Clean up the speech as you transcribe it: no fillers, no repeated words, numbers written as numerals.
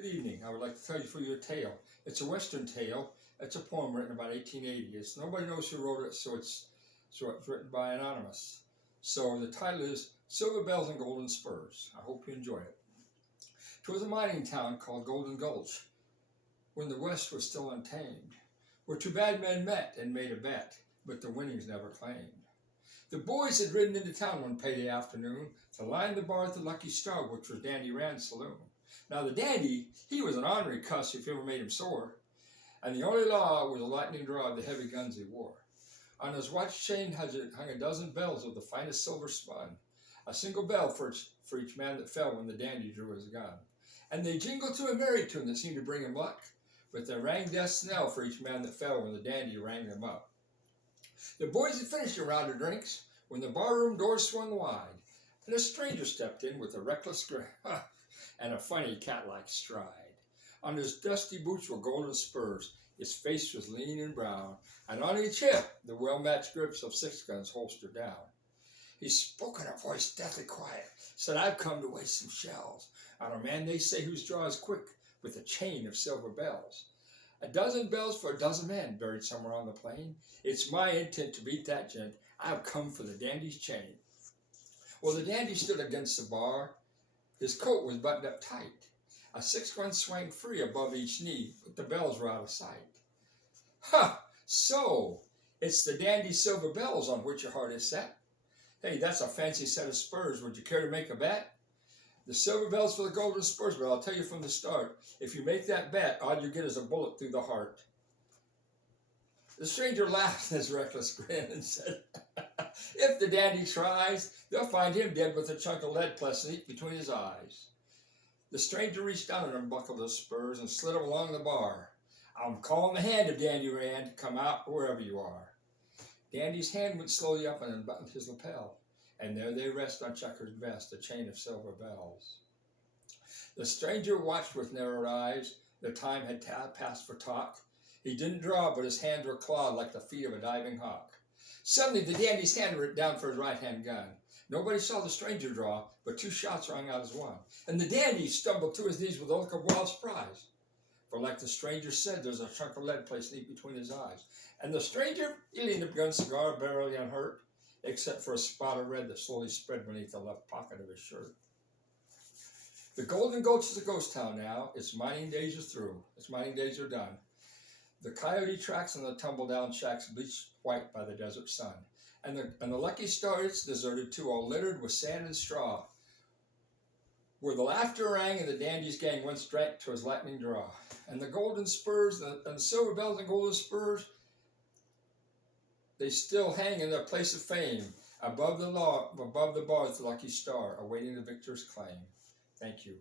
Good evening. I would like to tell you a tale. It's a Western tale. It's a poem written about 1880. Nobody knows who wrote it, so it's written by anonymous. So the title is Silver Bells and Golden Spurs. I hope you enjoy it. 'Twas a mining town called Golden Gulch, when the West was still untamed, where two bad men met and made a bet, but the winnings never claimed. The boys had ridden into town one payday afternoon to line the bar at the Lucky Star, which was Dandy Rand's saloon. Now the dandy, he was an ornery cuss if you ever made him sore, and the only law was a lightning draw of the heavy guns he wore. On his watch chain hung a dozen bells of the finest silver spun, a single bell for each man that fell when the dandy drew his gun. And they jingled to a merry tune that seemed to bring him luck, but they rang death's knell for each man that fell when the dandy rang them up. The boys had finished a round of drinks when the barroom doors swung wide, and a stranger stepped in with a reckless grin and a funny cat-like stride. On his dusty boots were golden spurs, his face was lean and brown, and on each hip the well-matched grips of 6 guns holstered down. He spoke in a voice deathly quiet, said, "I've come to waste some shells on a man they say whose draw is quick with a chain of silver bells. A dozen bells for a dozen men buried somewhere on the plain. It's my intent to beat that gent. I've come for the dandy's chain." Well, the dandy stood against the bar. His coat was buttoned up tight. A 6-gun swang free above each knee, but the bells were out of sight. "Ha! So, it's the dandy's silver bells on which your heart is set? Hey, that's a fancy set of spurs. Would you care to make a bet? The silver bells for the golden spurs, but I'll tell you from the start, if you make that bet, all you get is a bullet through the heart." The stranger laughed in his reckless grin and said, "If the dandy tries, they'll find him dead with a chunk of lead plastic between his eyes." The stranger reached down and unbuckled his spurs and slid them along the bar. "I'm calling the hand of Dandy Rand. Come out wherever you are." Dandy's hand went slowly up and unbuttoned his lapel, and there they rest on Checker's vest, a chain of silver bells. The stranger watched with narrowed eyes. The time had passed for talk. He didn't draw, but his hands were clawed like the feet of a diving hawk. Suddenly, the dandy's hand went down for his right-hand gun. Nobody saw the stranger draw, but 2 shots rang out as one. And the dandy stumbled to his knees with a look of wild surprise. For like the stranger said, there's a chunk of lead placed deep between his eyes. And the stranger, he leaned a gun cigar barely unhurt, except for a spot of red that slowly spread beneath the left pocket of his shirt. The Golden Gulch is a ghost town now. Its mining days are through. Its mining days are done. The coyote tracks and the tumble-down shacks bleached white by the desert sun. And the Lucky Star, it's deserted too, all littered with sand and straw, where the laughter rang and the dandy's gang once drank to his lightning draw. And the golden spurs and the silver bells and golden spurs, they still hang in their place of fame, above the bar at the Lucky Star, awaiting the victor's claim. Thank you.